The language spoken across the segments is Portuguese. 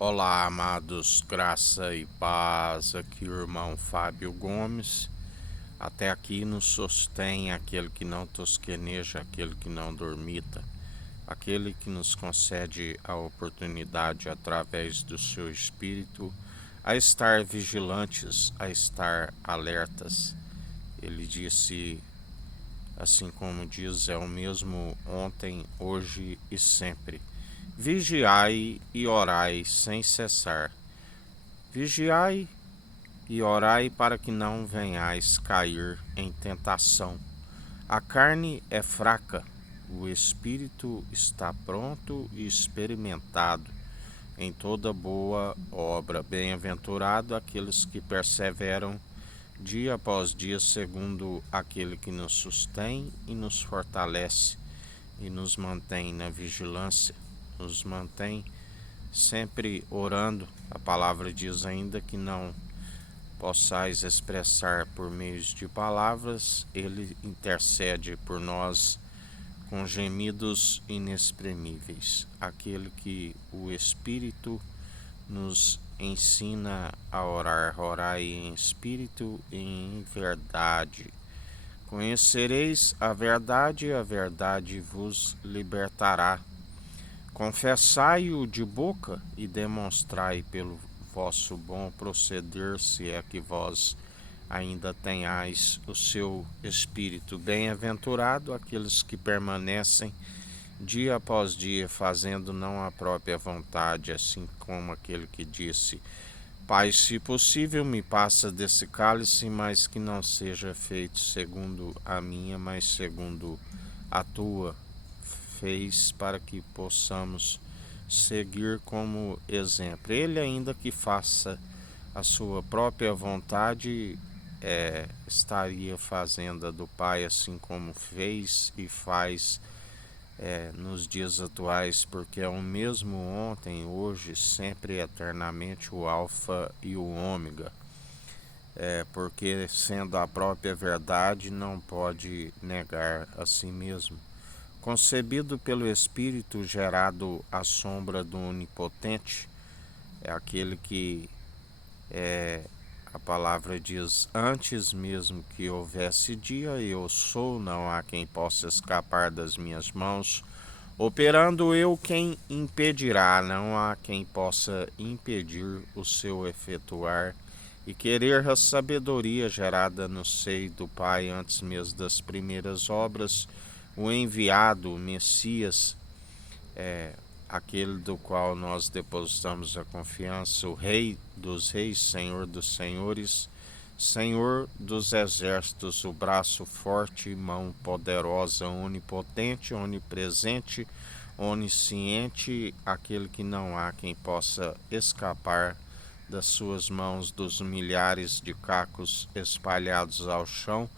Olá, amados, graça e paz. Aqui o irmão Fábio Gomes. Até aqui nos sostém aquele que não tosqueneja, aquele que não dormita, aquele que nos concede a oportunidade, através do seu Espírito, a estar vigilantes, a estar alertas. Ele disse, assim como diz, é o mesmo ontem, hoje e sempre. Vigiai e orai sem cessar. Vigiai e orai para que não venhais cair em tentação. A carne é fraca, o espírito está pronto e experimentado em toda boa obra. Bem-aventurado aqueles que perseveram dia após dia, segundo aquele que nos sustém e nos fortalece e nos mantém na vigilância, nos mantém sempre orando. A palavra diz ainda que não possais expressar por meios de palavras, ele intercede por nós com gemidos inexprimíveis. Aquele que o Espírito nos ensina a orar, orai em espírito e em verdade. Conhecereis a verdade vos libertará. Confessai-o de boca e demonstrai pelo vosso bom proceder, se é que vós ainda tenhais o seu Espírito. Bem-aventurado aqueles que permanecem dia após dia, fazendo não a própria vontade, assim como aquele que disse: Pai, se possível, me passa desse cálice, mas que não seja feito segundo a minha, mas segundo a tua. Fez para que possamos seguir como exemplo. Ele, ainda que faça a sua própria vontade, estaria fazendo a do Pai, assim como fez e faz nos dias atuais, porque é o mesmo ontem, hoje, sempre e eternamente, o Alfa e o Ômega. Porque, sendo a própria verdade, não pode negar a si mesmo. Concebido pelo Espírito, gerado à sombra do Onipotente, é aquele que a palavra diz: antes mesmo que houvesse dia, eu sou, não há quem possa escapar das minhas mãos. Operando eu, quem impedirá? Não há quem possa impedir o seu efetuar. E querer a sabedoria gerada no seio do Pai antes mesmo das primeiras obras, o enviado, o Messias, aquele do qual nós depositamos a confiança, o Rei dos Reis, Senhor dos Senhores, Senhor dos Exércitos, o braço forte, mão poderosa, onipotente, onipresente, onisciente, aquele que não há quem possa escapar das suas mãos, dos milhares de cacos espalhados ao chão,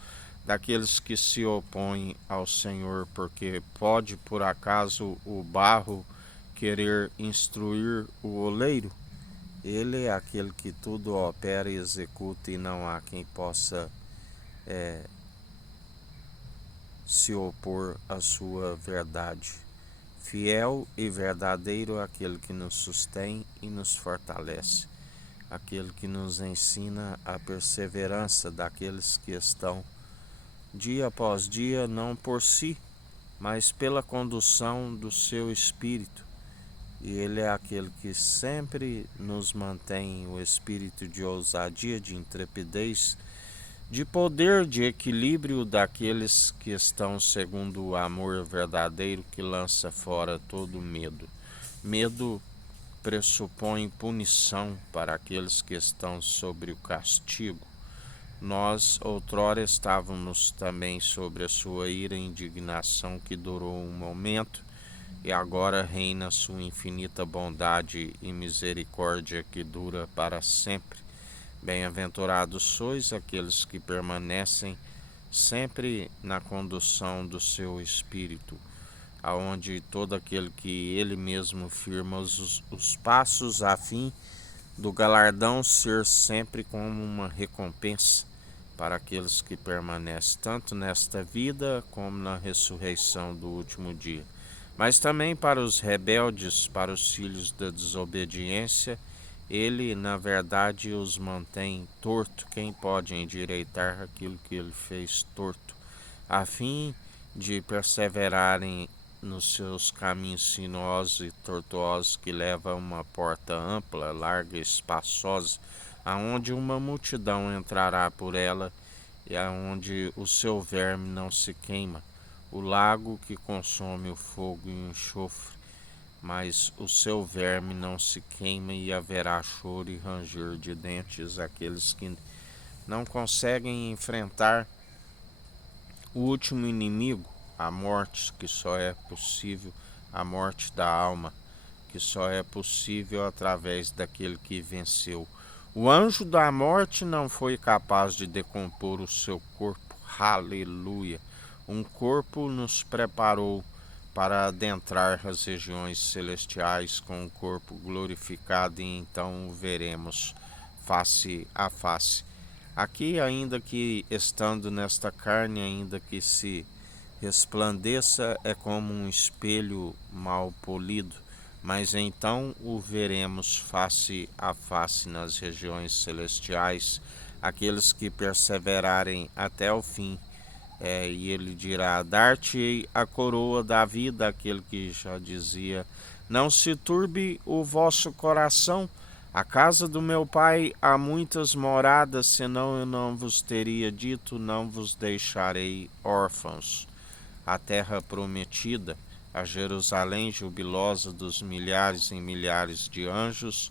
daqueles que se opõem ao Senhor, porque pode por acaso o barro querer instruir o oleiro? Ele é aquele que tudo opera e executa, e não há quem possa se opor à sua verdade. Fiel e verdadeiro é aquele que nos sustém e nos fortalece, aquele que nos ensina a perseverança daqueles que estão dia após dia, não por si, mas pela condução do seu Espírito. E ele é aquele que sempre nos mantém o espírito de ousadia, de intrepidez, de poder, de equilíbrio, daqueles que estão segundo o amor verdadeiro, que lança fora todo medo. Medo pressupõe punição para aqueles que estão sobre o castigo. Nós outrora estávamos também sobre a sua ira e indignação, que durou um momento, e agora reina a sua infinita bondade e misericórdia, que dura para sempre. Bem-aventurados sois aqueles que permanecem sempre na condução do seu Espírito, aonde todo aquele que ele mesmo firma os passos, a fim do galardão ser sempre como uma recompensa para aqueles que permanecem, tanto nesta vida como na ressurreição do último dia. Mas também para os rebeldes, para os filhos da desobediência, ele, na verdade, os mantém torto. Quem pode endireitar aquilo que ele fez torto, a fim de perseverarem nos seus caminhos sinuosos e tortuosos que levam a uma porta ampla, larga e espaçosa, aonde uma multidão entrará por ela e aonde o seu verme não se queima, o lago que consome o fogo e o enxofre, mas o seu verme não se queima e haverá choro e ranger de dentes aqueles que não conseguem enfrentar o último inimigo, a morte, que só é possível, a morte da alma, que só é possível através daquele que venceu. O anjo da morte não foi capaz de decompor o seu corpo. Aleluia! Um corpo nos preparou para adentrar as regiões celestiais com o corpo glorificado e então o veremos face a face. Aqui, ainda que estando nesta carne, ainda que se resplandeça, é como um espelho mal polido, mas então o veremos face a face nas regiões celestiais, aqueles que perseverarem até o fim. E ele dirá: dar-te-ei a coroa da vida, aquele que já dizia: não se turbe o vosso coração. A casa do meu pai há muitas moradas, senão eu não vos teria dito, não vos deixarei órfãos. A terra prometida, a Jerusalém jubilosa dos milhares e milhares de anjos,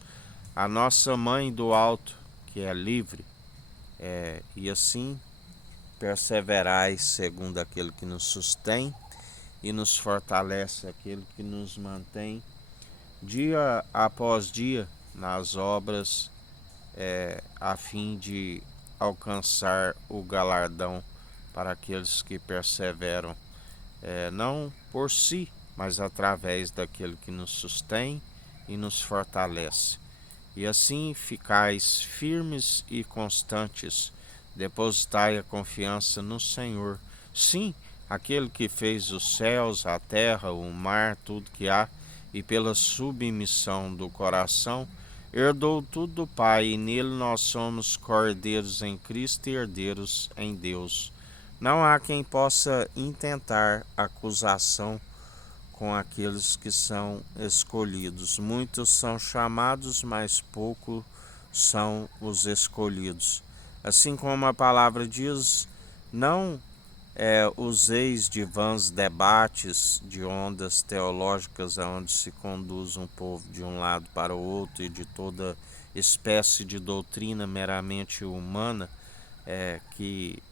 a nossa mãe do alto, que é livre, e assim perseverais segundo aquele que nos sustém e nos fortalece, aquele que nos mantém dia após dia nas obras, a fim de alcançar o galardão para aqueles que perseveram, não por si, mas através daquele que nos sustém e nos fortalece. E assim ficais firmes e constantes, depositai a confiança no Senhor. Sim, aquele que fez os céus, a terra, o mar, tudo que há, e pela submissão do coração, herdou tudo do Pai, e nele nós somos cordeiros em Cristo e herdeiros em Deus. Não há quem possa intentar acusação com aqueles que são escolhidos. Muitos são chamados, mas poucos são os escolhidos. Assim como a palavra diz, não useis de vãs debates, de ondas teológicas, aonde se conduz um povo de um lado para o outro, e de toda espécie de doutrina meramente humana, que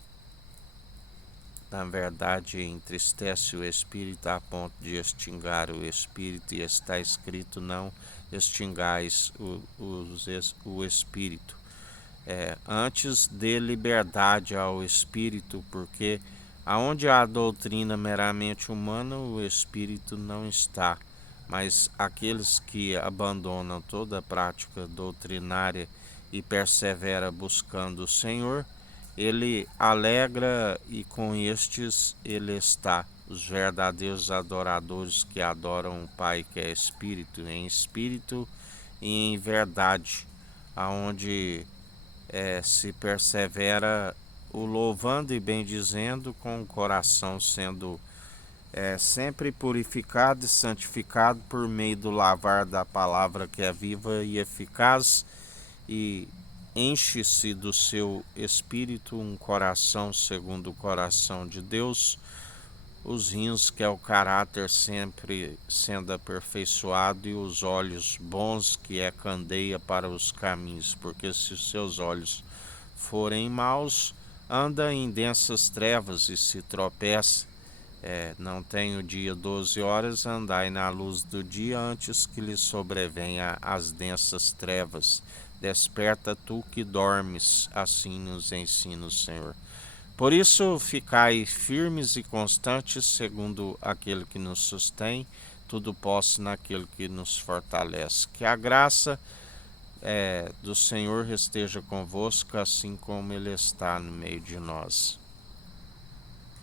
na verdade entristece o espírito a ponto de extinguir o espírito, e está escrito: não extingais o espírito. Antes dê liberdade ao espírito, porque aonde há doutrina meramente humana, o espírito não está. Mas aqueles que abandonam toda a prática doutrinária e persevera buscando o Senhor, ele alegra, e com estes ele está. Os verdadeiros adoradores que adoram o Pai, que é Espírito, em espírito e em verdade, aonde se persevera o louvando e bendizendo, com o coração sendo sempre purificado e santificado por meio do lavar da palavra, que é viva e eficaz, e enche-se do seu espírito um coração segundo o coração de Deus, os rins, que é o caráter sempre sendo aperfeiçoado, e os olhos bons, que é candeia para os caminhos, porque se os seus olhos forem maus, anda em densas trevas e se tropeça. Não tem o dia 12 horas, andai na luz do dia, antes que lhe sobrevenha as densas trevas. Desperta tu que dormes, assim nos ensina o Senhor. Por isso, ficai firmes e constantes, segundo aquele que nos sustém, tudo posso naquele que nos fortalece. Que a graça do Senhor esteja convosco, assim como Ele está no meio de nós.